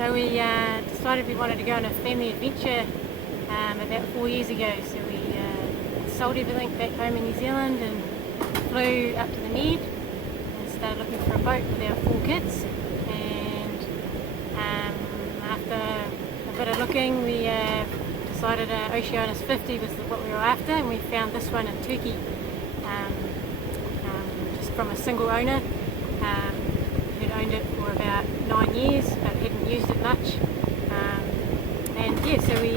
So we decided we wanted to go on a family adventure about 4 years ago. So we sold everything back home in New Zealand and flew up to the Med and started looking for a boat with our 4 kids. And after a bit of looking, we decided Oceanis 50 was what we were after, and we found this one in Turkey, just from a single owner. Who'd owned it for about 9 years but hadn't used it much, and yeah, so we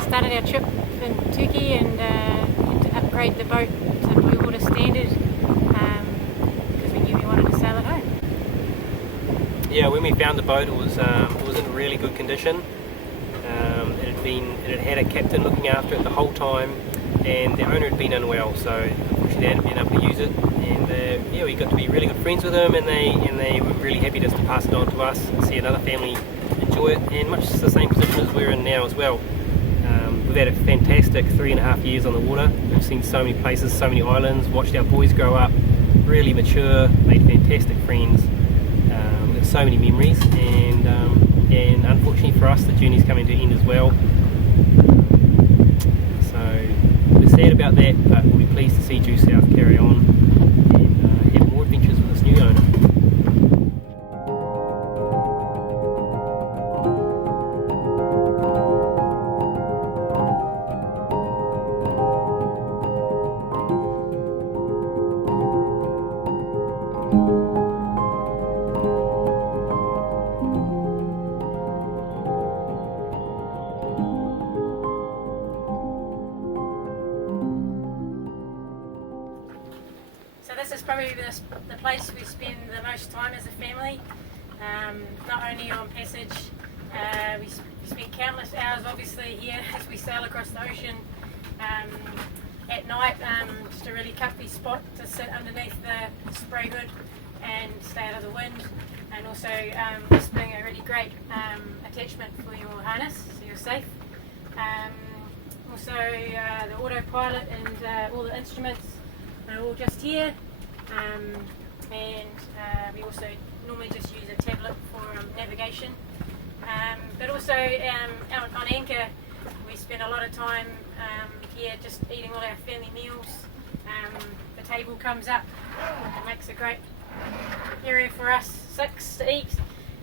started our trip in Turkey and had to upgrade the boat to blue water standard because we knew we wanted to sail at home. Yeah, when we found the boat it was in really good condition. It had a captain looking after it the whole time, and the owner had been unwell, so unfortunately they hadn't been able to use it. And yeah, we got to be really good friends with them, and they were really happy just to pass it on to us and see another family enjoy it, and much the same position as we're in now as well. We've had a fantastic 3.5 years on the water. We've seen so many places, so many islands, watched our boys grow up, really mature, made fantastic friends. We've got so many memories, and unfortunately for us the journey's coming to an end as well. So we're sad about that, but we'll be pleased to see Due South carry on and have more adventures with this new owner. So this is probably the place we spend the most time as a family, not only on passage. We spend countless hours obviously here as we sail across the ocean at night, just a really comfy spot to sit underneath the spray hood and stay out of the wind, and also this being a really great attachment for your harness so you're safe. Also the autopilot and all the instruments are all just here, and we also normally just use a tablet for navigation, but also on anchor we spend a lot of time here just eating all our family meals. The table comes up, it makes a great area for us 6 to eat,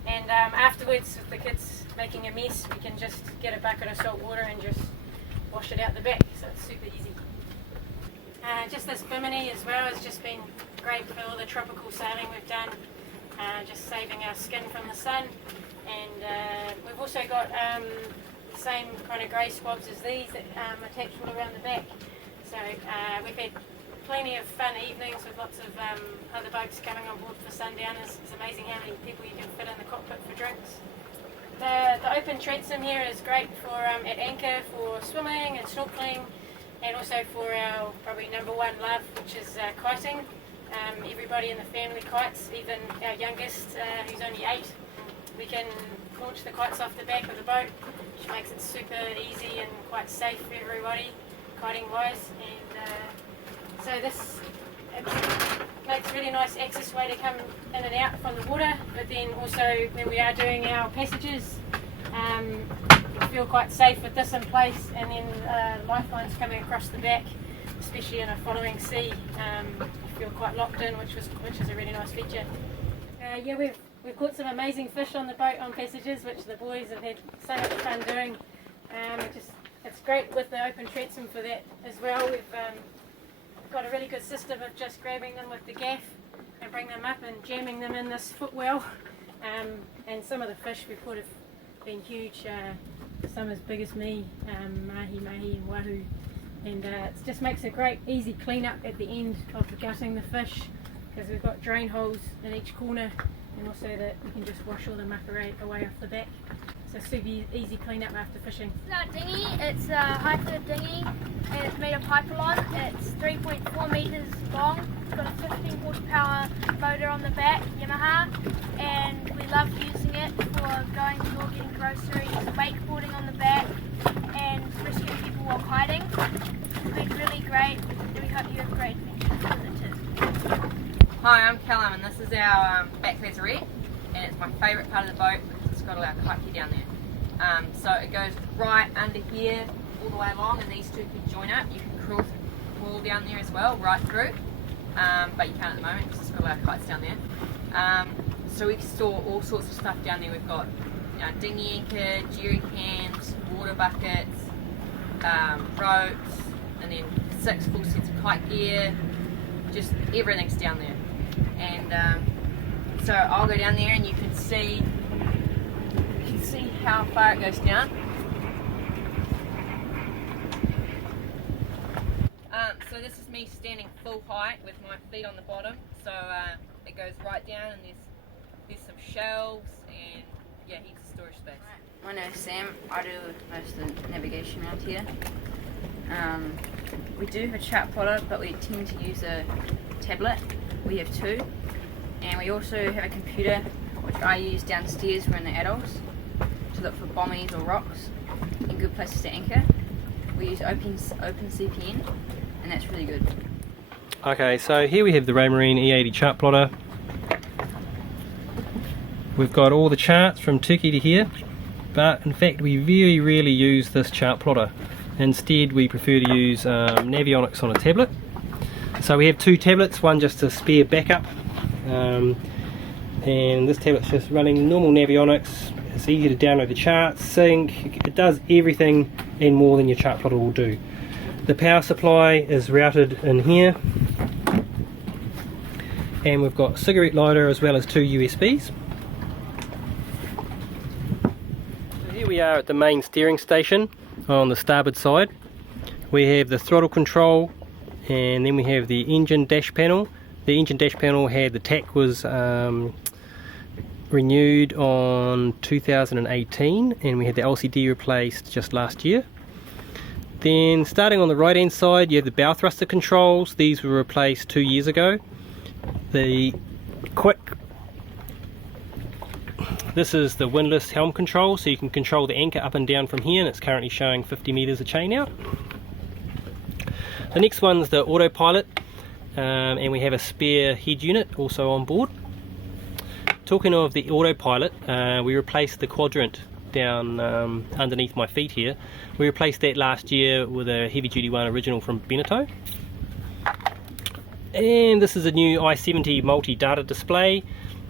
and afterwards with the kids making a mess we can just get a bucket of salt water and just wash it out the back. super easy. Just this bimini as well has just been great for all the tropical sailing we've done, just saving our skin from the sun. And we've also got the same kind of grey squabs as these that attach all around the back. So we've had plenty of fun evenings with lots of other boats coming on board for sundowners. It's amazing how many people you can fit in the cockpit for drinks. The open transom here is great for at anchor for swimming and snorkeling, and also for our probably number one love, which is kiting. Everybody in the family kites, even our youngest who's only 8. We can launch the kites off the back of the boat, which makes it super easy and quite safe for everybody, kiting wise. And so this makes a really nice access way to come in and out from the water, but then also when we are doing our passages, we feel quite safe with this in place, and then lifelines coming across the back, especially in a following sea. You feel quite locked in, which is a really nice feature. Yeah, we've caught some amazing fish on the boat on passages, which the boys have had so much fun doing. It's great with the open transom for that as well. We've got a really good system of just grabbing them with the gaff and bring them up and jamming them in this footwell. And some of the fish we've caught have been huge, some as big as me, mahi and wahoo. And it just makes a great easy clean up at the end of gutting the fish, because we've got drain holes in each corner, and also that you can just wash all the muck away off the back. So super easy clean up after fishing. This is our dinghy. It's a high-fluid dinghy, and it's made of hyperlon. It's 3.4 metres long. It's got a 15 horsepower motor on the back, Yamaha, and we love using it for going to or getting groceries, wakeboarding on the back, and rescuing people while kiting. It's been really great, and we hope you have great adventures with it too. Hi, I'm Callum, and this is our back lazarette, and it's my favourite part of the boat because it's got all our kite gear down there. So it goes right under here all the way along, and these two can join up. You can crawl down there as well, right through, but you can't at the moment because it's got all our kites down there. So we can store all sorts of stuff down there. We've got dinghy anchor, jerry cans, water buckets, ropes, and then 6 full sets of kite gear. Just everything's down there. And so I'll go down there, and you can see how far it goes down. So this is me standing full height with my feet on the bottom. So it goes right down, and there's some shelves and yeah, heaps of storage space. My name is Sam. I do most of the navigation around here. We do have a chart plotter, but we tend to use a tablet. We have 2, and we also have a computer, which I use downstairs when the adults, to look for bommies or rocks and good places to anchor. We use OpenCPN, and that's really good. Okay, so here we have the Raymarine E80 chart plotter. We've got all the charts from Turkey to here, but in fact we very rarely use this chart plotter. Instead we prefer to use Navionics on a tablet. So we have 2 tablets, one just a spare backup, and this tablet's just running normal Navionics. It's easy to download the charts, sync, it does everything and more than your chart plotter will do. The power supply is routed in here, and we've got a cigarette lighter as well as 2 USBs. So here we are at the main steering station on the starboard side. We have the throttle control, and then we have the engine dash panel. The engine dash panel had the TAC was renewed on 2018, and we had the LCD replaced just last year. Then starting on the right hand side you have the bow thruster controls. These were replaced 2 years ago. The quick, this is the windlass helm control, so you can control the anchor up and down from here, and it's currently showing 50 meters of chain out. The next one's the autopilot, and we have a spare head unit also on board. Talking of the autopilot, we replaced the quadrant down underneath my feet here. We replaced that last year with a heavy duty one original from Beneteau. And this is a new i70 multi-data display.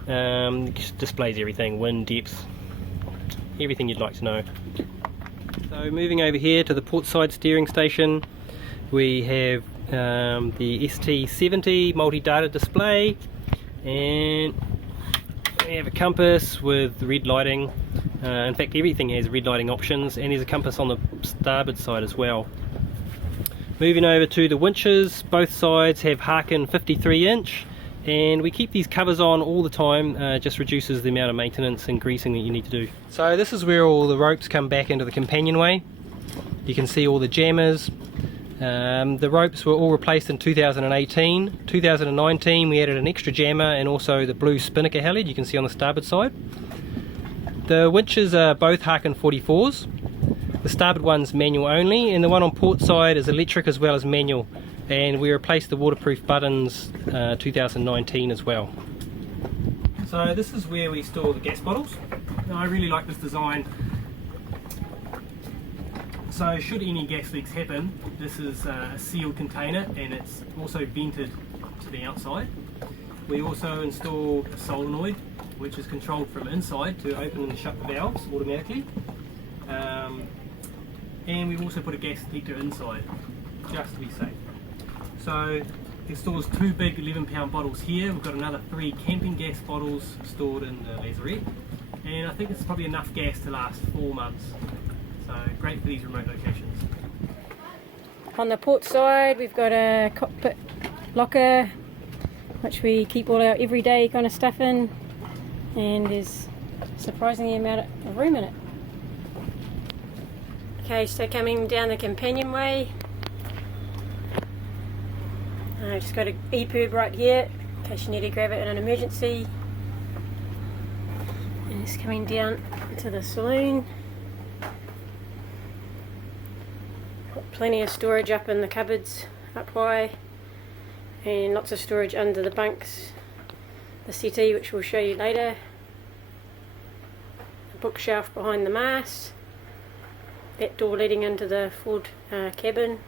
Displays everything, wind, depth, everything you'd like to know. So moving over here to the port side steering station, We have the ST70 multi-data display, and we have a compass with red lighting. In fact, everything has red lighting options, and there's a compass on the starboard side as well. Moving over to the winches, both sides have Harkin 53-inch, and we keep these covers on all the time. Just reduces the amount of maintenance and greasing that you need to do. So this is where all the ropes come back into the companionway. You can see all the jammers. The ropes were all replaced in 2018. 2019 we added an extra jammer and also the blue spinnaker halyard you can see on the starboard side. The winches are both Harkin 44s. The starboard one's manual only, and the one on port side is electric as well as manual, and we replaced the waterproof buttons 2019 as well. So this is where we store the gas bottles. I really like this design. So should any gas leaks happen, this is a sealed container, and it's also vented to the outside. We also installed a solenoid which is controlled from inside to open and shut the valves automatically. And we've also put a gas detector inside, just to be safe. So it stores 2 big 11-pound bottles here. We've got another 3 camping gas bottles stored in the lazarette. And I think it's probably enough gas to last 4 months. So great for these remote locations. On the port side we've got a cockpit locker which we keep all our everyday kind of stuff in, and there's a surprisingly amount of room in it. Okay, so coming down the companionway, I've just got an EPIRB right here in case you need to grab it in an emergency. And it's coming down to the saloon. Got plenty of storage up in the cupboards up high, and lots of storage under the bunks, the settee which we'll show you later, a bookshelf behind the mast, that door leading into the forward cabin,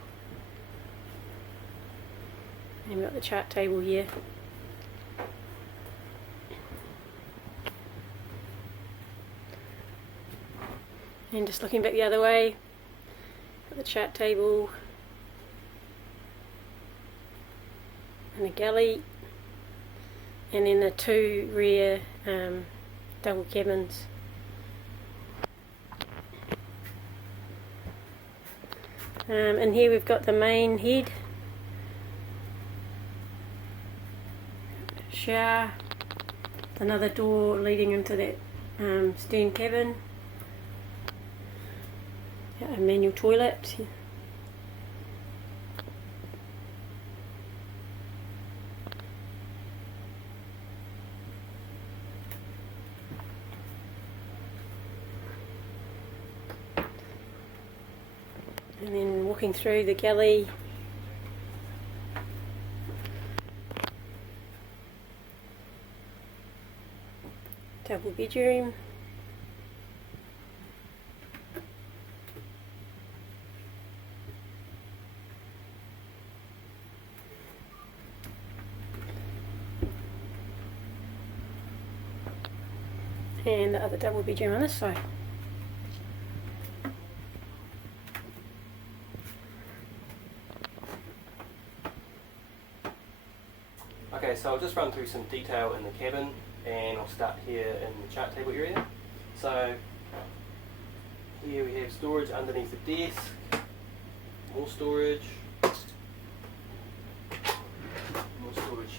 and we've got the chart table here. And just looking back the other way, got the chart table and the galley, and then the 2 rear double cabins. And here we've got the main head, shower, another door leading into that stern cabin, a manual toilet. And then walking through the galley, double bedroom, and the other double bedroom on this side. Okay, so I'll just run through some detail in the cabin, and I'll start here in the chart table area. So here we have storage underneath the desk, more storage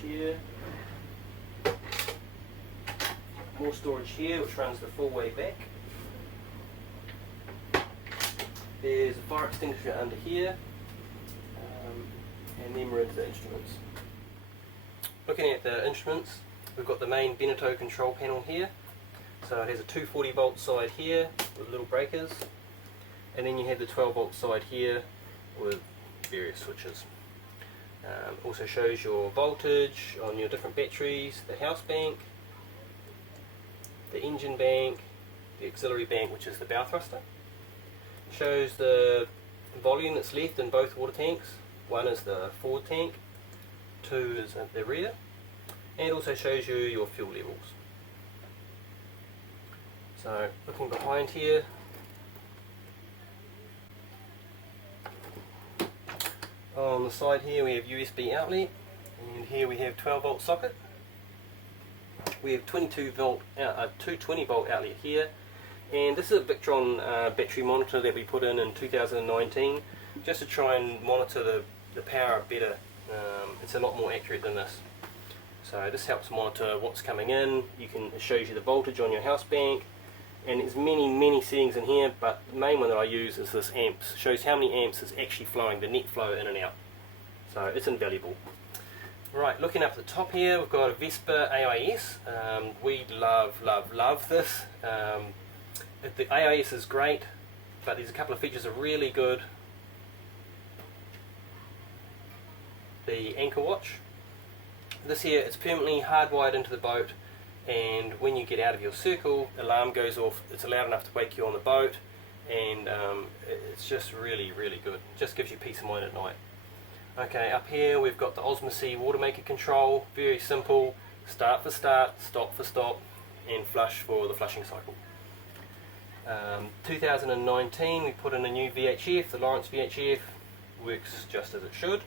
here, more storage here which runs the full way back. There's a fire extinguisher under here, and then we're into the instruments. Looking at the instruments, we've got the main Beneteau control panel here. So it has a 240 volt side here with little breakers, and then you have the 12 volt side here with various switches. Also shows your voltage on your different batteries, the house bank, the engine bank, the auxiliary bank which is the bow thruster. Shows the volume that's left in both water tanks. One is the forward tank, 2 is at the rear, and it also shows you your fuel levels. So looking behind here, On the side here we have USB outlet, and here we have 12 volt socket. We have 220 volt outlet here, and this is a Victron battery monitor that we put in 2019 just to try and monitor the power better. It's a lot more accurate than this. So this helps monitor what's coming in. It shows you the voltage on your house bank, and there's many settings in here, but the main one that I use is this amps. It shows how many amps is actually flowing, the net flow in and out. So it's invaluable. Right, looking up at the top here, we've got a Vespa AIS. We love this. The AIS is great, but there's a couple of features that are really good. The anchor watch. This here, it's permanently hardwired into the boat, and when you get out of your circle, alarm goes off. It's loud enough to wake you on the boat, and it's just really good. It just gives you peace of mind at night. Okay, up here we've got the Oceanis water maker control. Very simple. Start for start, stop for stop, and flush for the flushing cycle. 2019 we put in a new VHF. The Lawrence VHF works just as it should.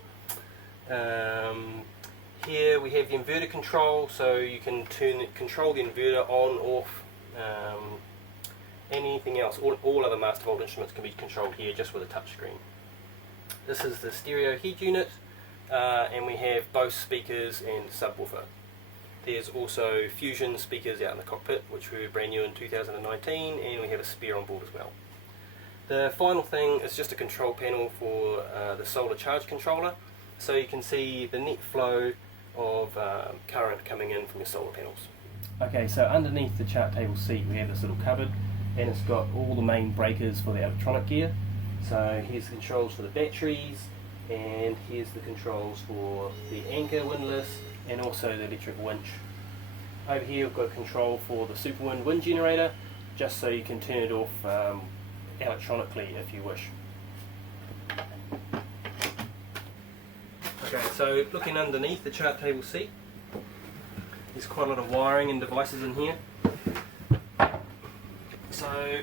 Here we have the inverter control, so you can control the inverter on, off, anything else. All other master volt instruments can be controlled here just with a touch screen. This is the stereo head unit, and we have both speakers and subwoofer. There's also Fusion speakers out in the cockpit, which were brand new in 2019, and we have a spare on board as well. The final thing is just a control panel for the solar charge controller, so you can see the net flow of current coming in from your solar panels. Okay, so underneath the chart table seat we have this little cupboard, and it's got all the main breakers for the electronic gear. So here's the controls for the batteries, and here's the controls for the anchor windlass and also the electric winch. Over here we've got a control for the Super wind generator, just so you can turn it off electronically if you wish. Okay, so looking underneath the chart table seat, there's quite a lot of wiring and devices in here. So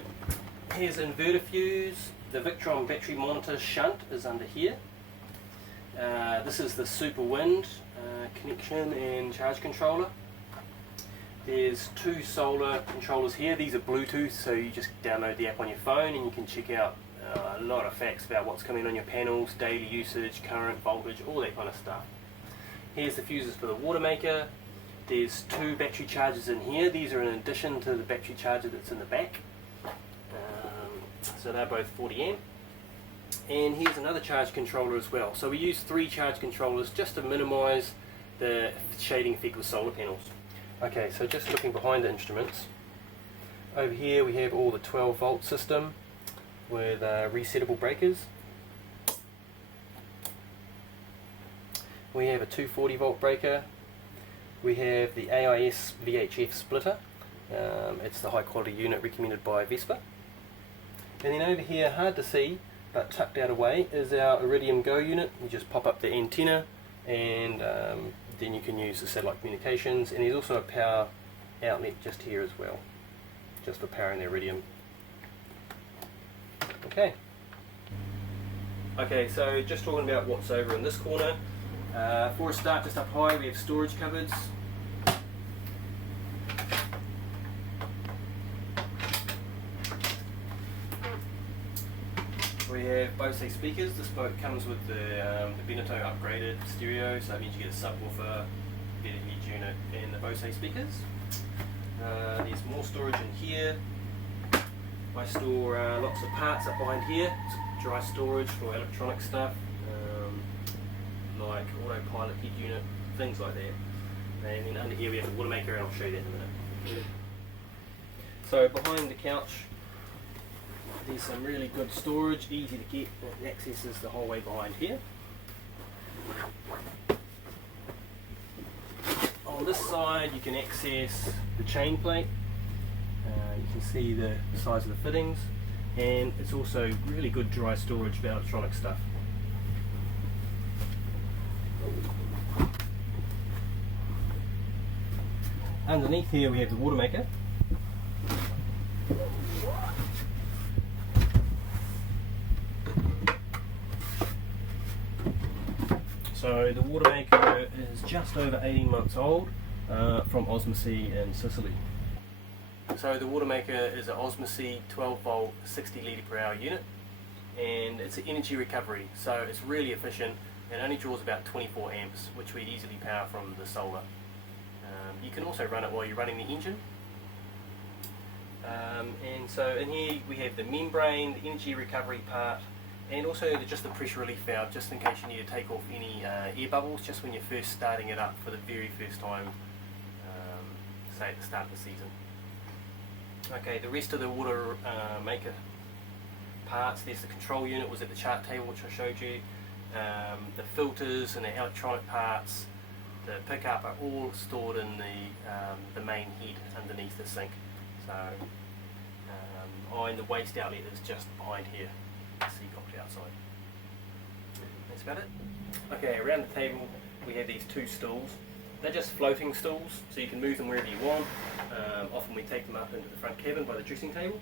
here's inverter fuse. The Victron battery monitor shunt is under here. This is the Super Wind connection and charge controller. There's two solar controllers here. These are Bluetooth, so you just download the app on your phone and you can check out a lot of facts about what's coming on your panels, daily usage, current, voltage, all that kind of stuff. Here's the fuses for the water maker. There's two battery chargers in here. These are in addition to the battery charger that's in the back. So they're both 40 amp. And here's another charge controller as well. So we use 3 charge controllers just to minimize the shading effect with solar panels. Okay, so just looking behind the instruments, over here we have all the 12 volt system with resettable breakers. We have a 240 volt breaker. We have the AIS VHF splitter. It's the high quality unit recommended by Vespa. And then over here, hard to see but tucked out away, is our Iridium Go unit. You just pop up the antenna, and then you can use the satellite communications. And there's also a power outlet just here as well, just for powering the Iridium. Okay, so just talking about what's over in this corner. For a start, just up high, we have storage cupboards. We have Bose speakers. This boat comes with the Beneteau upgraded stereo, so that means you get a subwoofer, better head unit, and the Bose speakers. There's more storage in here. I store lots of parts up behind here. It's dry storage for electronic stuff, like autopilot head unit, things like that. And then under here we have the water maker, and I'll show you that in a minute. So behind the couch, there's some really good storage, easy to get. It accesses the whole way behind here. On this side you can access the chain plate. You can see the size of the fittings, and it's also really good dry storage for electronic stuff. Underneath here we have the water maker. So the water maker is just over 18 months old, from Oceanis in Sicily. So the water maker is an Oceanis 12 volt 60 litre per hour unit, and it's an energy recovery, so it's really efficient and only draws about 24 amps, which we'd easily power from the solar. You can also run it while you're running the engine. And so in here we have the membrane, the energy recovery part, and also just the pressure relief valve, just in case you need to take off any air bubbles just when you're first starting it up for the very first time, say at the start of the season. Okay, the rest of the water maker parts, there's the control unit, was at the chart table which I showed you. The filters and the electronic parts, the pickup are all stored in the main head underneath the sink. So, and the waste outlet is just behind here. See Cockpit outside. That's about it. Okay, around the table we have these two stools. They're just floating stools, so you can move them wherever you want. Often we take them up into the front cabin by the dressing table.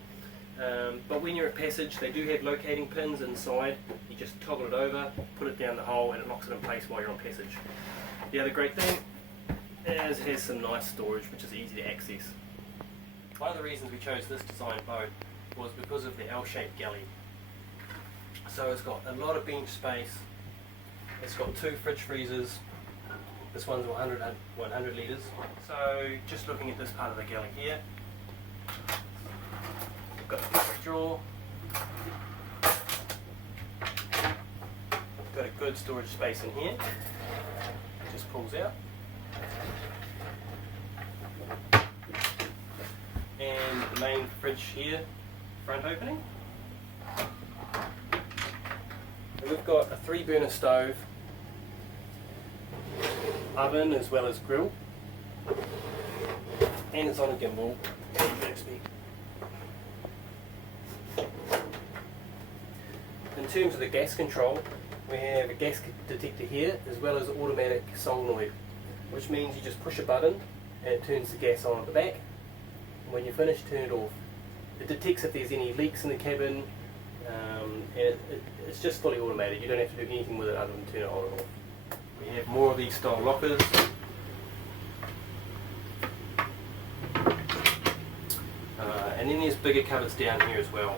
But when you're at passage, they do have locating pins inside. You just toggle it over, put it down the hole, and it locks it in place while you're on passage. The other great thing is it has some nice storage, which is easy to access. One of the reasons we chose this design boat was because of the L-shaped galley. So it's got a lot of bench space, it's got two fridge freezers, this one's 100 litres. So just looking at this part of the galley here, we've got a plastic drawer, got a good storage space in here, it just pulls out. And the main fridge here, front opening. And we've got a 3-burner stove, oven as well as grill, and it's on a gimbal. In terms of the gas control, we have a gas detector here as well as an automatic solenoid, which means you just push a button and it turns the gas on at the back. When you're finished, turn it off. It detects if there's any leaks in the cabin, and it's just fully automated. You don't have to do anything with it other than turn it on and off. We have more of these style lockers. And then there's bigger cupboards down here as well.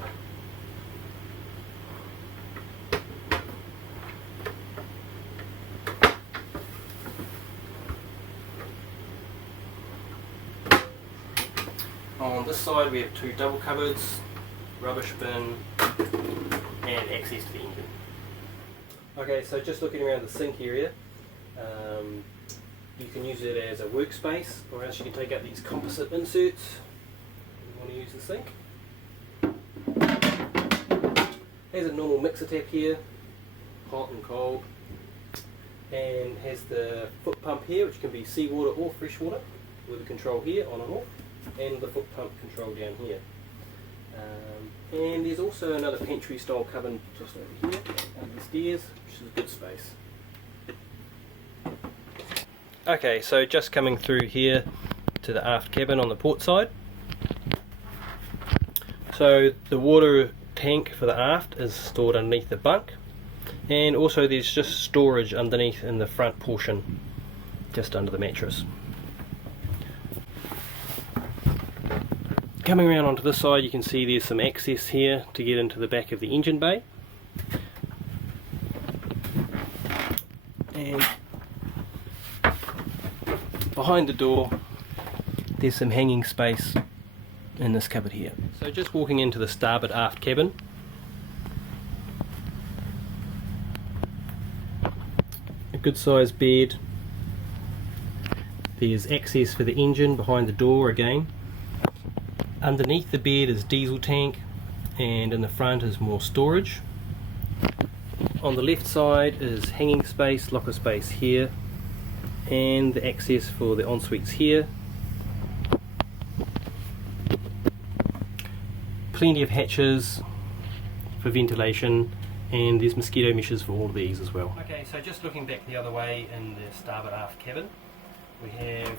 On this side we have two double cupboards, rubbish bin, and access to the engine. Okay, so just looking around the sink area, you can use it as a workspace, or else you can take out these composite inserts if you want to use the sink. There's a normal mixer tap here, hot and cold, and has the foot pump here, which can be seawater or freshwater, with a control here, on and off, and the foot pump control down here. And there's also another pantry style cupboard just over here, under the stairs, which is a good space. Okay, so just coming through here to the aft cabin on the port side. So the water tank for the aft is stored underneath the bunk, and also there's just storage underneath in the front portion, just under the mattress. Coming around onto this side, you can see there's some access here to get into the back of the engine bay. And behind the door, there's some hanging space in this cupboard here. So just walking into the starboard aft cabin. A good sized bed. There's access for the engine behind the door again. Underneath the bed is diesel tank, and in the front is more storage. On the left side is hanging space, locker space here, and the access for the en-suites here. Plenty of hatches for ventilation, and there's mosquito meshes for all of these as well. Okay, so just looking back the other way in the starboard aft cabin, we have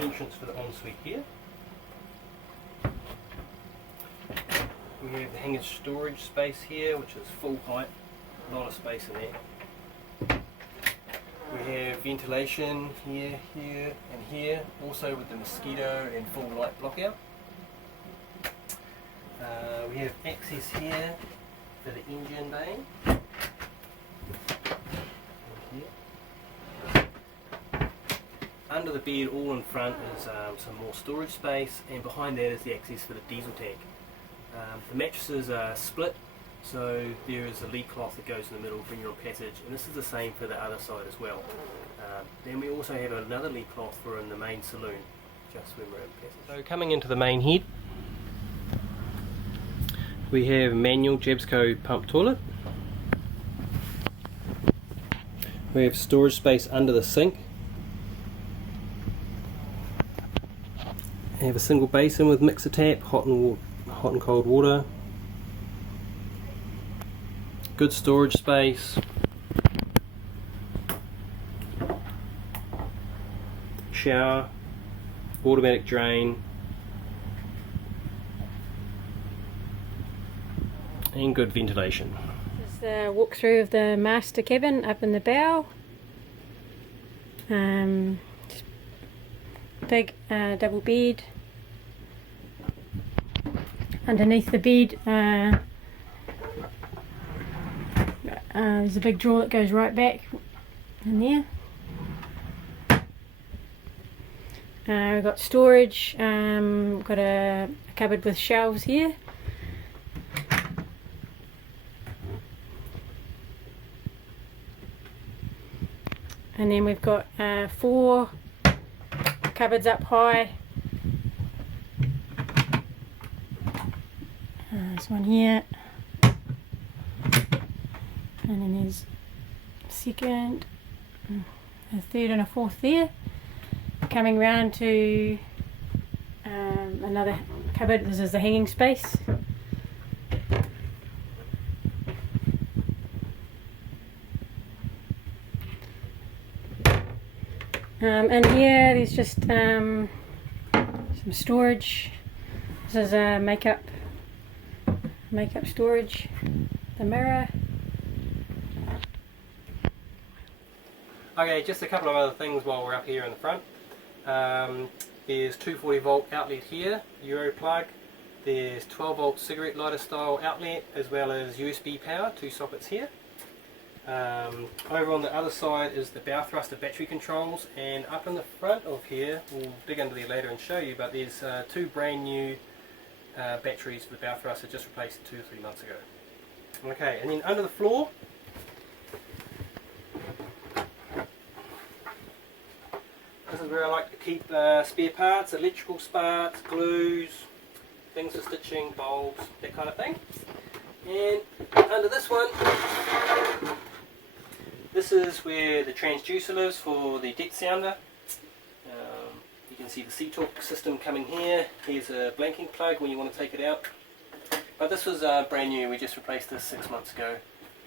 entrance for the en-suite here. We have the hanger storage space here, which is full height, a lot of space in there. We have ventilation here, here and here, also with the mosquito and full light blockout. We have access here for the engine bay. Under the bed, all in front, is some more storage space, and behind that is the access for the diesel tank. The mattresses are split, so there is a lee cloth that goes in the middle when you're on passage, and this is the same for the other side as well. Then we also have another lee cloth for in the main saloon, just when we're in passage. So coming into the main head, we have manual Jabsco pump toilet. We have storage space under the sink. We have a single basin with mixer tap, hot and cold water. Good storage space. Shower, automatic drain, and good ventilation. This is the walkthrough of the master cabin up in the bow. Big double bed. Underneath the bed there's a big drawer that goes right back in there. We've got storage, we've got a cupboard with shelves here. And then we've got 4 cupboards up high. There's one here. And then there's a second, a third and a fourth there. Coming round to another cupboard. This is the hanging space. And here there's just some storage. This is a makeup storage. The mirror. Okay, just a couple of other things while we're up here in the front. There's 240 volt outlet here, Euro plug. There's 12 volt cigarette lighter style outlet, as well as USB power, 2 sockets here. Over on the other side is the bow thruster battery controls, and up in the front of here, we'll dig under there later and show you, but there's 2 brand new batteries for the bow thruster, just replaced 2 or 3 months ago. Okay, and then under the floor, this is where I like to keep spare parts, electrical parts, glues, things for stitching, bulbs, that kind of thing. And under this one, this is where the transducer lives for the depth sounder. You can see the C-Talk system coming here. Here's a blanking plug when you want to take it out. But this was brand new, we just replaced this 6 months ago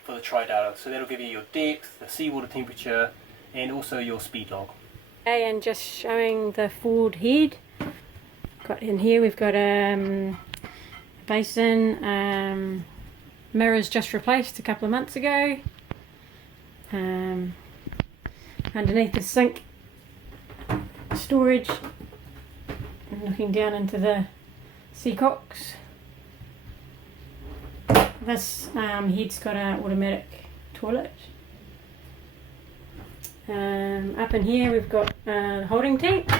for the tri-data. So that'll give you your depth, the seawater temperature, and also your speed log. Okay, and just showing the forward head. Got in here, we've got a basin, mirrors just replaced a couple of months ago. Underneath the sink, storage, and looking down into the seacocks. This head's got an automatic toilet. Up in here we've got the holding tank.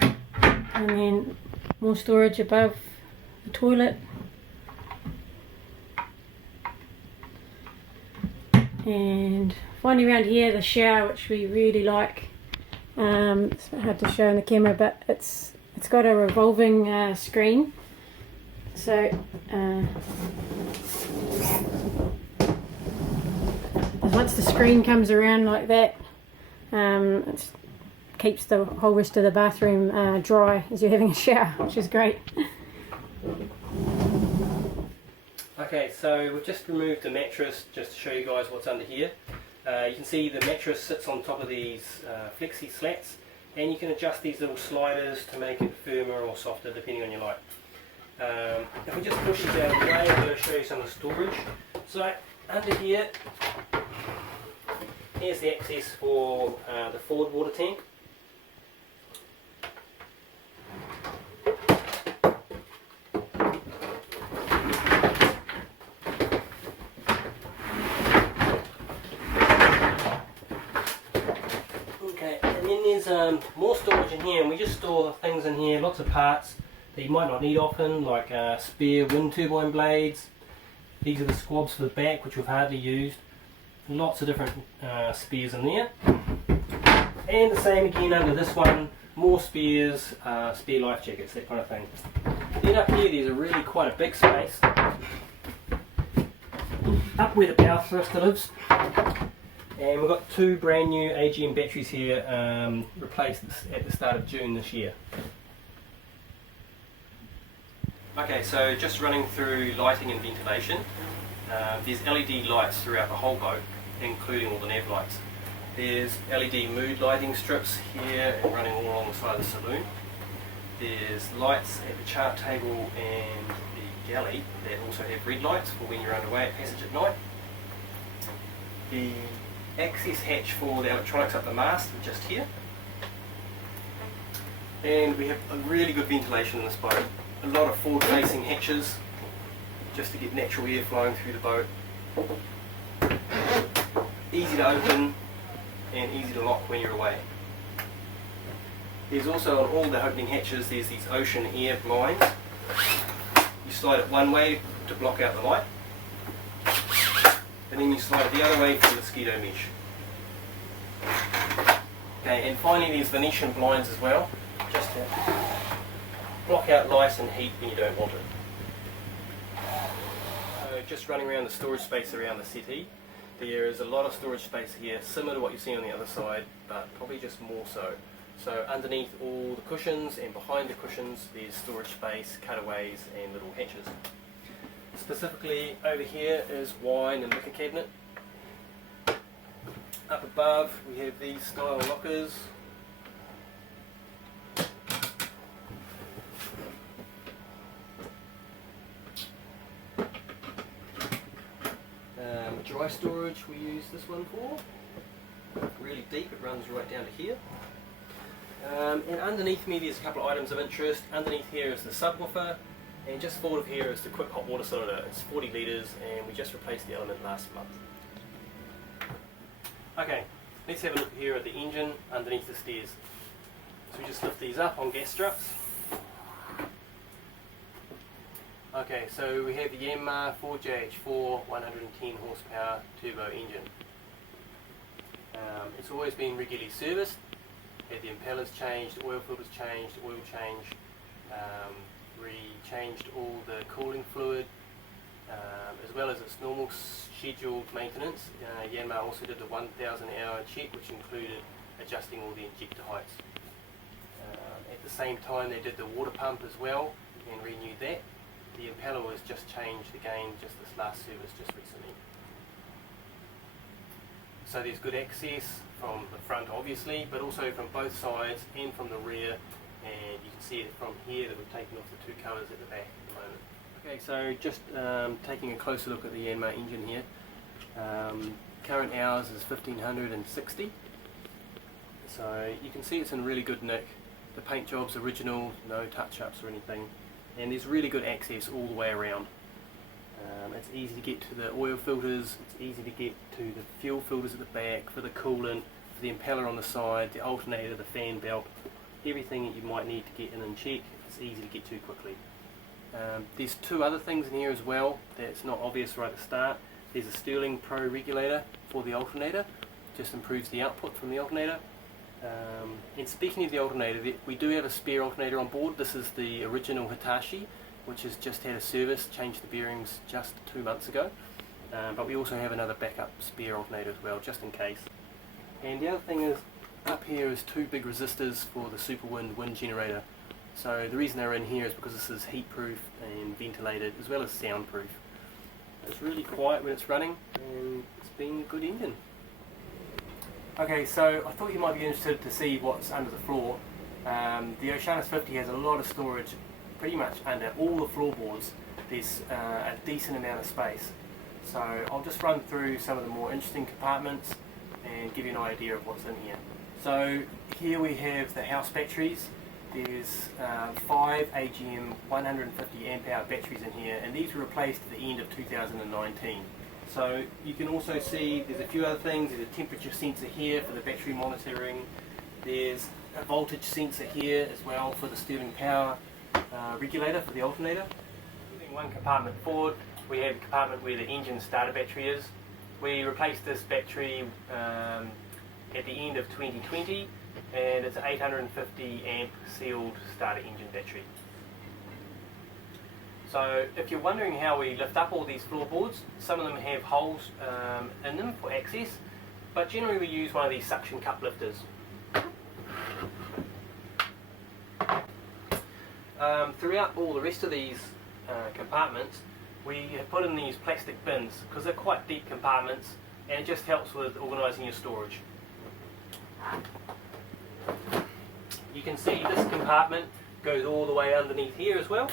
And then more storage above the toilet. And finally around here the shower, which we really like. It's hard to show in the camera, but it's got a revolving screen. So once the screen comes around like that, it keeps the whole rest of the bathroom dry as you're having a shower, which is great. Okay, so we've just removed the mattress just to show you guys what's under here. You can see the mattress sits on top of these flexi slats, and you can adjust these little sliders to make it firmer or softer depending on your like. If we just push these out of the way, I'm going to show you some of the storage. So under here, here's the access for the forward water tank. Okay, and then there's more storage in here, and we just store things in here, lots of parts that you might not need often, like spare wind turbine blades. These are the squabs for the back, which we've hardly used. Lots of different spares in there. And the same again under this one, more spares, spare life jackets, that kind of thing. Then up here there's a really quite a big space. Up where the power thruster lives. And we've got 2 brand new AGM batteries here, replaced at the start of June this year. Okay, so just running through lighting and ventilation. There's LED lights throughout the whole boat, including all the nav lights. There's LED mood lighting strips here and running all alongside the saloon. There's lights at the chart table and the galley that also have red lights for when you're underway at passage at night. The access hatch for the electronics up the mast are just here. And we have a really good ventilation in this boat. A lot of forward facing hatches just to get natural air flowing through the boat. Easy to open and easy to lock when you're away. There's also on all the opening hatches there's these ocean air blinds. You slide it one way to block out the light, and then you slide it the other way for the mosquito mesh. Okay, and finally there's Venetian blinds as well, just to block out light and heat when you don't want it. So just running around the storage space around the settee, there is a lot of storage space here, similar to what you see on the other side, but probably just more so. So underneath all the cushions and behind the cushions there's storage space, cutaways and little hatches. Specifically over here is wine and liquor cabinet. Up above we have these style lockers. Dry storage we use this one for. Really deep, it runs right down to here. And underneath me there's a couple of items of interest. Underneath here is the subwoofer, and just forward of here is the quick hot water cylinder. It's 40 litres and we just replaced the element last month. Okay, let's have a look here at the engine underneath the stairs. So we just lift these up on gas struts. Okay, so we have the Yamaha 4JH4 110 horsepower turbo engine. It's always been regularly serviced. Had the impellers changed, oil filters changed, oil change. We changed all the cooling fluid, as well as its normal scheduled maintenance. Yamaha also did the 1,000 hour check, which included adjusting all the injector heights. At the same time they did the water pump as well and renewed that. The impeller was just changed again just this last service just recently. So there's good access from the front obviously, but also from both sides and from the rear, and you can see it from here that we've taken off the 2 covers at the back at the moment. Okay, so just taking a closer look at the Yamaha engine here. Current hours is 1560, so you can see it's in really good nick. The paint job's original, no touch-ups or anything, and there's really good access all the way around. It's easy to get to the oil filters, it's easy to get to the fuel filters at the back, for the coolant, for the impeller on the side, the alternator, the fan belt, everything that you might need to get in and check, it's easy to get to quickly. There's 2 other things in here as well that's not obvious right at the start. There's a Sterling Pro regulator for the alternator, just improves the output from the alternator. And speaking of the alternator, we do have a spare alternator on board. This is the original Hitachi, which has just had a service, changed the bearings just 2 months ago. But we also have another backup spare alternator as well, just in case. And the other thing is, up here is 2 big resistors for the Superwind wind generator. So the reason they're in here is because this is heat proof and ventilated, as well as soundproof. It's really quiet when it's running, and it's been a good engine. Okay, so I thought you might be interested to see what's under the floor. The Oceanis 50 has a lot of storage pretty much under all the floorboards. There's a decent amount of space. So I'll just run through some of the more interesting compartments and give you an idea of what's in here. So here we have the house batteries. There's 5 AGM 150 amp hour batteries in here, and these were replaced at the end of 2019. So you can also see there's a few other things. There's a temperature sensor here for the battery monitoring. There's a voltage sensor here as well for the Stirling power regulator for the alternator. Moving one compartment forward, we have a compartment where the engine starter battery is. We replaced this battery at the end of 2020, and it's an 850 amp sealed starter engine battery. So if you're wondering how we lift up all these floorboards, some of them have holes in them for access, but generally we use one of these suction cup lifters. Throughout all the rest of these compartments, we have put in these plastic bins because they're quite deep compartments, and it just helps with organising your storage. You can see this compartment goes all the way underneath here as well.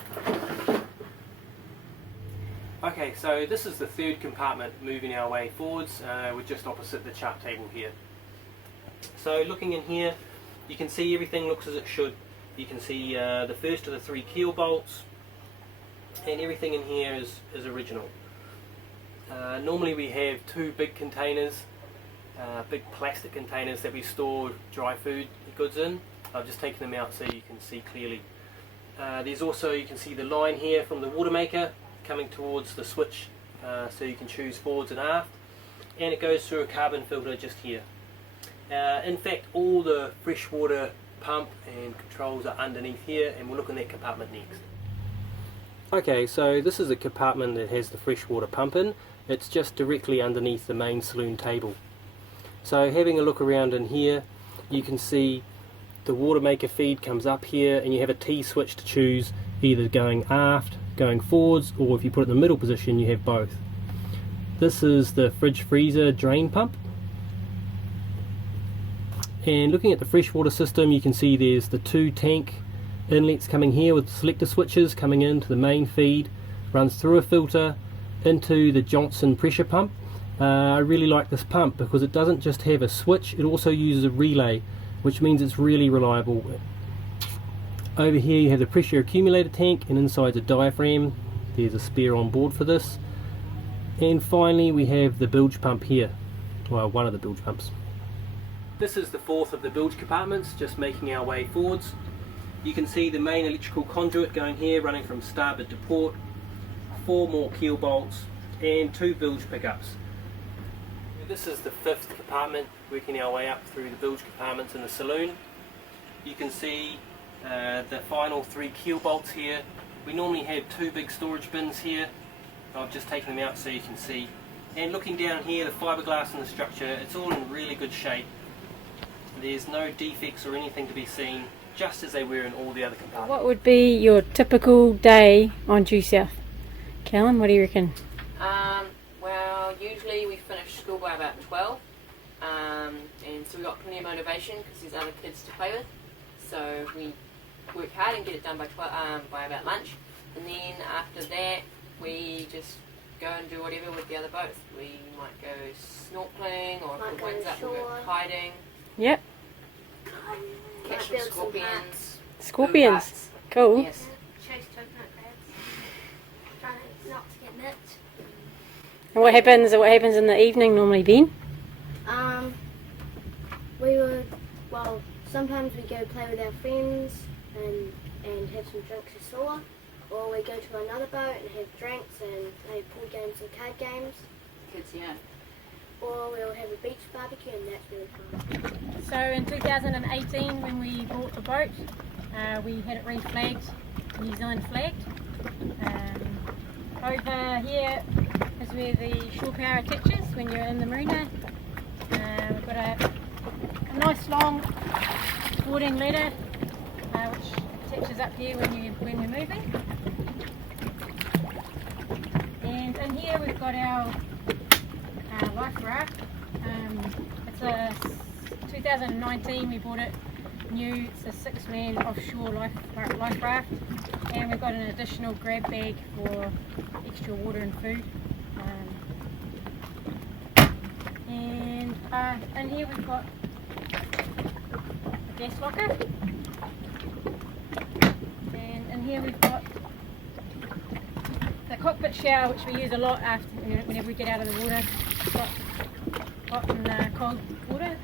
Okay, so this is the third compartment moving our way forwards. We're just opposite the chart table here. So looking in here, you can see everything looks as it should. You can see the first of the 3 keel bolts, and everything in here is original. Normally we have 2 big containers, big plastic containers that we store dry food goods in. I've just taken them out so you can see clearly. There's also, you can see the line here from the water maker coming towards the switch, so you can choose forwards and aft, and it goes through a carbon filter just here. In fact, all the freshwater pump and controls are underneath here, and we'll look in that compartment next. Okay, so this is a compartment that has the freshwater pump in. It's just directly underneath the main saloon table. So having a look around in here, you can see the water maker feed comes up here, and you have a T switch to choose either going aft, going forwards, or if you put it in the middle position you have both. This is the fridge freezer drain pump, and looking at the freshwater system, you can see there's the 2 tank inlets coming here with selector switches coming into the main feed, runs through a filter into the Johnson pressure pump. I really like this pump because it doesn't just have a switch, it also uses a relay, which means it's really reliable. Over here you have the pressure accumulator tank, and inside the diaphragm. There's a spare on board for this. And finally we have the bilge pump here, well, one of the bilge pumps. This is the 4th of the bilge compartments, just making our way forwards. You can see the main electrical conduit going here, running from starboard to port, 4 more keel bolts, and 2 bilge pickups. This is the 5th compartment, working our way up through the bilge compartments in the saloon. You can see the final 3 keel bolts here. We normally have 2 big storage bins here. I've just taken them out so you can see. And looking down here, the fiberglass in the structure, it's all in really good shape. There's no defects or anything to be seen, just as they were in all the other compartments. What would be your typical day on due south? Callum, what do you reckon? Well, usually we finish school by about 12, and so we've got plenty of motivation because there's other kids to play with. So we work hard and get it done by about lunch, and then after that we just go and do whatever with the other boats. We might go snorkeling, or if the wind's up we'll go kiting. Yep. Catch some scorpions. Scorpions. Cool. Yes. Chase coconut crabs. Trying not to get nipped. And what happens in the evening normally, Ben? We would, well, sometimes we go play with our friends and have some drinks ashore, or we go to another boat and have drinks and play pool games and card games. Kids, yeah. Or we'll have a beach barbecue, and that's really fun. So in 2018 when we bought the boat, we had it reflagged, New Zealand flagged. Over here is where the shore power attaches when you're in the marina. We've got a nice long boarding ladder which attaches up here when we're moving. And in here we've got our life raft. It's a 2019, we bought it new. It's a 6-man offshore life raft, and we've got an additional grab bag for extra water and food. And here we've got the gas locker. And in here we've got the cockpit shower, which we use a lot after whenever we get out of the water. Hot and cold water.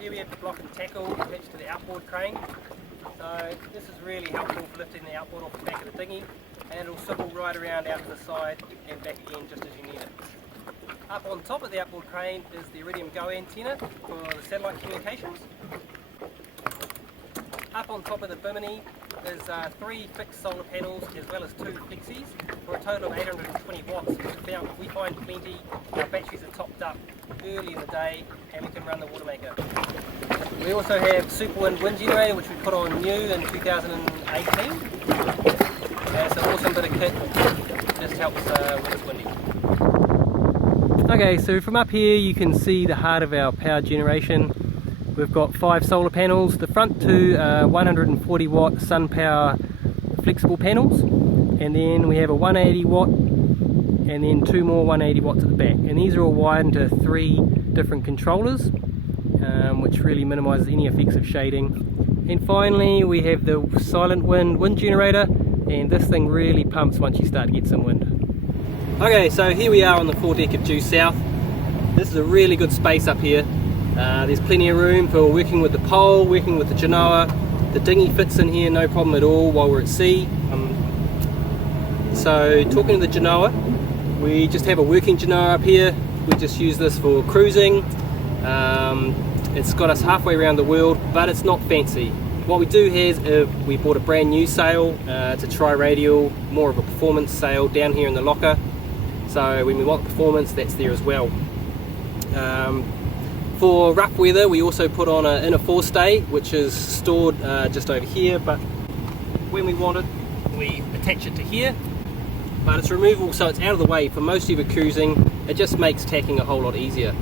Here we have the block and tackle attached to the outboard crane. So this is really helpful for lifting the outboard off the back of the dinghy, and it'll swivel right around out to the side and back again just as you need it. Up on top of the outboard crane is the Iridium Go antenna for the satellite communications. Up on top of the bimini is 3 fixed solar panels as well as 2 flexies for a total of 820 watts. We find plenty. Our batteries are topped up early in the day and we can run the water maker. We also have Superwind wind generator, which we put on new in 2018. It's an awesome bit of kit, just helps when it's windy. Okay, so from up here you can see the heart of our power generation. We've got 5 solar panels, the front 2 140 watt sun power flexible panels, and then we have a 180 watt and then 2 more 180 watts at the back, and these are all wired into 3 different controllers, which really minimises any effects of shading. And finally we have the Silent wind generator, and this thing really pumps once you start to get some wind. Okay, so here we are on the foredeck of Due South. This is a really good space up here. There's plenty of room for working with the pole, working with the genoa. The dinghy fits in here no problem at all while we're at sea. So talking to the genoa, we just have a working genoa up here. We just use this for cruising. It's got us halfway around the world, but it's not fancy. What we do have is we bought a brand new sail. It's a tri-radial, more of a performance sail down here in the locker. So when we want performance, that's there as well. For rough weather, we also put on an inner forestay, which is stored just over here, but when we want it, we attach it to here. But it's removable, so it's out of the way. For most of your cruising, it just makes tacking a whole lot easier.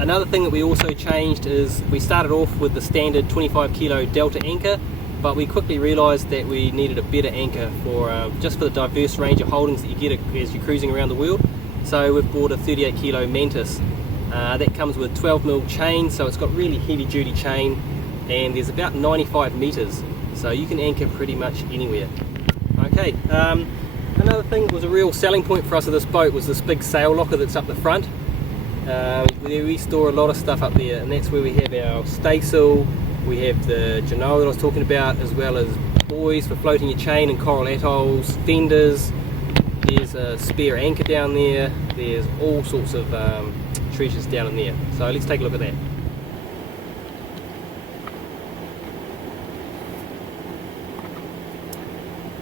Another thing that we also changed is we started off with the standard 25 kilo Delta anchor, but we quickly realised that we needed a better anchor for just for the diverse range of holdings that you get as you're cruising around the world. So we've bought a 38 kilo Mantis. That comes with 12mm chain, so it's got really heavy duty chain, and there's about 95 metres, so you can anchor pretty much anywhere. Okay, another thing that was a real selling point for us of this boat was this big sail locker that's up the front. We store a lot of stuff up there, and that's where we have our staysail, we have the genoa that I was talking about, as well as buoys for floating your chain in coral atolls, fenders. There's a spare anchor down there, there's all sorts of treasures down in there. So let's take a look at that.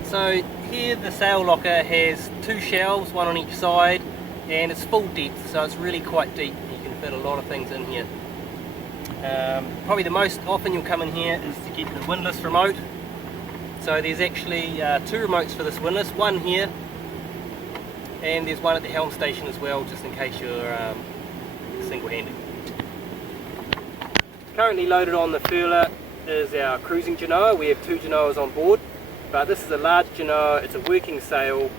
So here the sail locker has 2 shelves, one on each side, and it's full depth, so it's really quite deep. You can fit a lot of things in here. Probably the most often you'll come in here is to get the windlass remote. So there's actually 2 remotes for this windlass, one here, and there's one at the helm station as well, just in case you're single-handed. Currently loaded on the furler is our cruising genoa. We have 2 genoas on board, but this is a large genoa. It's a working sail.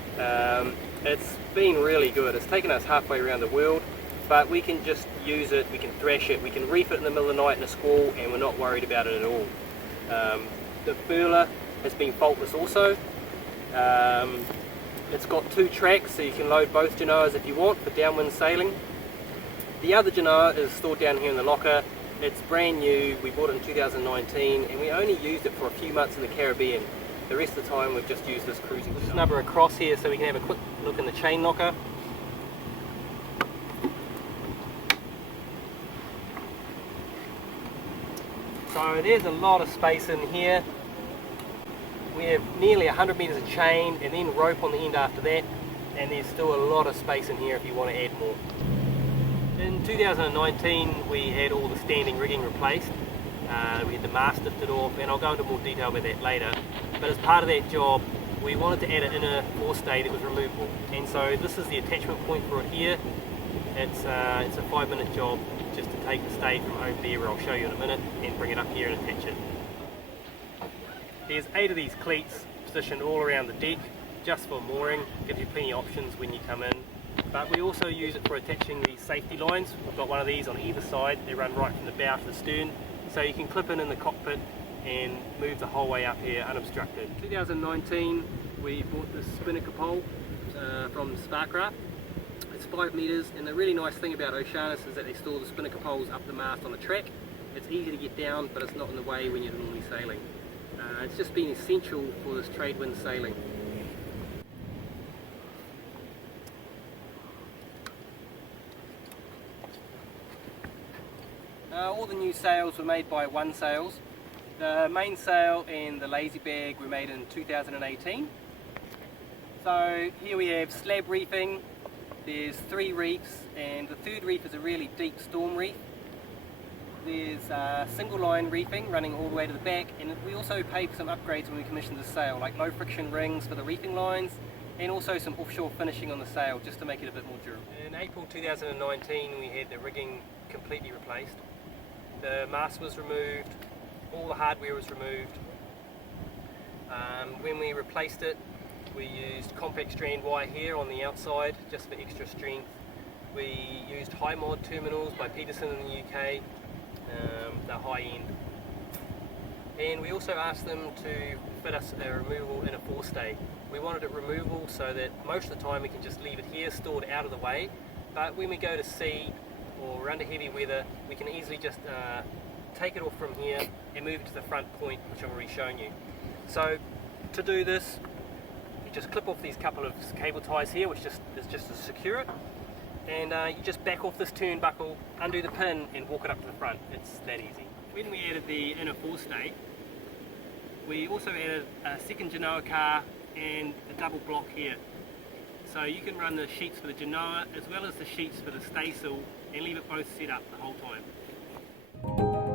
It's been really good. It's taken us halfway around the world, but we can just use it, we can thrash it, we can reef it in the middle of the night in a squall, and we're not worried about it at all. The furler has been faultless also. It's got 2 tracks, so you can load both genoas if you want for downwind sailing. The other genoa is stored down here in the locker. It's brand new, we bought it in 2019, and we only used it for a few months in the Caribbean. The rest of the time we've just used this cruising genoa. Snubber across here so we can have a quick look in the chain locker. So there's a lot of space in here. We have nearly 100 metres of chain and then rope on the end after that, and there's still a lot of space in here if you want to add more. In 2019 we had all the standing rigging replaced. We had the mast lifted off, and I'll go into more detail about that later. But as part of that job we wanted to add an inner forestay that was removable, and so this is the attachment point for it here. It's a 5-minute job just to take the stay from over there, where I'll show you in a minute, and bring it up here and attach it. There's 8 of these cleats positioned all around the deck just for mooring. Gives you plenty of options when you come in. But we also use it for attaching these safety lines. We've got one of these on either side. They run right from the bow to the stern. So you can clip in the cockpit and move the whole way up here unobstructed. 2019 we bought this spinnaker pole from Sparkraft. It's 5 metres, and the really nice thing about Oceanis is that they store the spinnaker poles up the mast on a track. It's easy to get down, but it's not in the way when you're normally sailing. It's just been essential for this trade wind sailing. All the new sails were made by One Sails. The main sail and the lazy bag were made in 2018. So here we have slab reefing. There's 3 reefs, and the third reef is a really deep storm reef. There's single line reefing running all the way to the back, and we also paid for some upgrades when we commissioned the sail, like low friction rings for the reefing lines, and also some offshore finishing on the sail just to make it a bit more durable. In April 2019 we had the rigging completely replaced. The mast was removed, all the hardware was removed. When we replaced it, we used compact strand wire here on the outside just for extra strength. We used high mod terminals by Peterson in the UK, the high end. And we also asked them to fit us a removable inner forestay. We wanted it removable so that most of the time we can just leave it here stored out of the way, but when we go to sea or we're under heavy weather, we can easily just take it off from here and move it to the front point, which I've already shown you. So to do this, you just clip off these couple of cable ties here, which is just to secure it, and you just back off this turnbuckle, undo the pin and walk it up to the front. It's that easy. When we added the inner forestay, we also added a second genoa car and a double block here. So you can run the sheets for the genoa as well as the sheets for the staysail and leave it both set up the whole time.